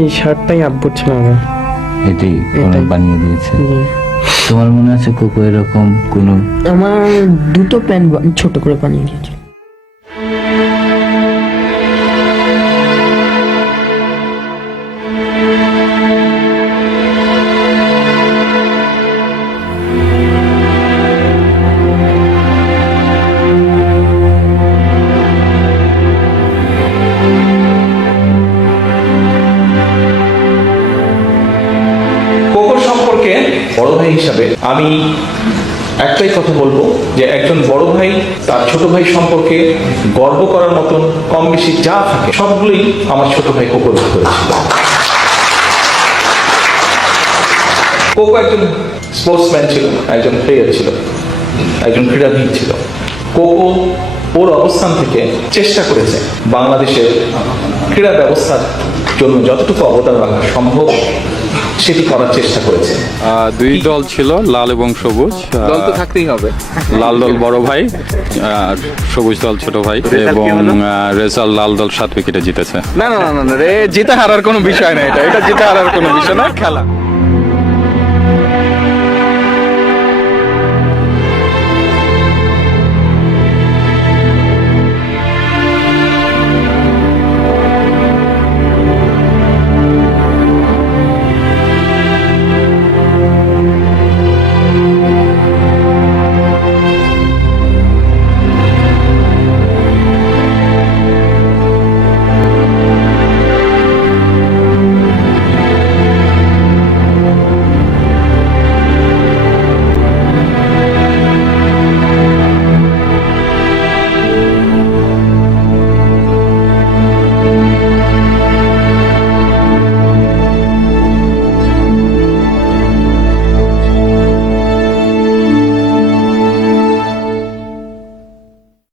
এই শার্টটাই আব্বুর ছিল আগে। এটাই এটাই। বানিয়ে দিয়েছে। জি। তোমার মনে আছে কোকো এরকম কোনো? আমার দুটো প্যান্ট ছোট করে বানিয়ে দিয়েছে। কোকোর সম্পর্কে বড় ভাই হিসাবে আমি একটাই কথা বলবো যে একজন বড় ভাই তার ছোট ভাই সম্পর্কে গর্ব করার মতন কম বেশি যা থাকে সবগুলোই আমার ছোট ভাই কোকোর ভিতরে ছিল। কোকো একজন স্পোর্টসম্যান ছিল, একজন প্লেয়ার ছিল, একজন ক্রীড়াবিদ ছিল। কোকো ওর অবস্থান থেকে চেষ্টা করেছে বাংলাদেশের ক্রীড়া ব্যবস্থার জন্য যতটুকু অবদান রাখা সম্ভব সেটি করার চেষ্টা করেছে। দুই দল ছিল, লাল এবং সবুজ। দল তো থাকতেই হবে। লাল দল বড় ভাই আর সবুজ দল ছোট ভাই, এবং রেজাল্ট লাল দল 7 উইকেটে জিতেছে। না না না না রে, জিতে হারার কোনো বিষয় না, এটা জিতে হারার কোনো বিষয় না, খেলা।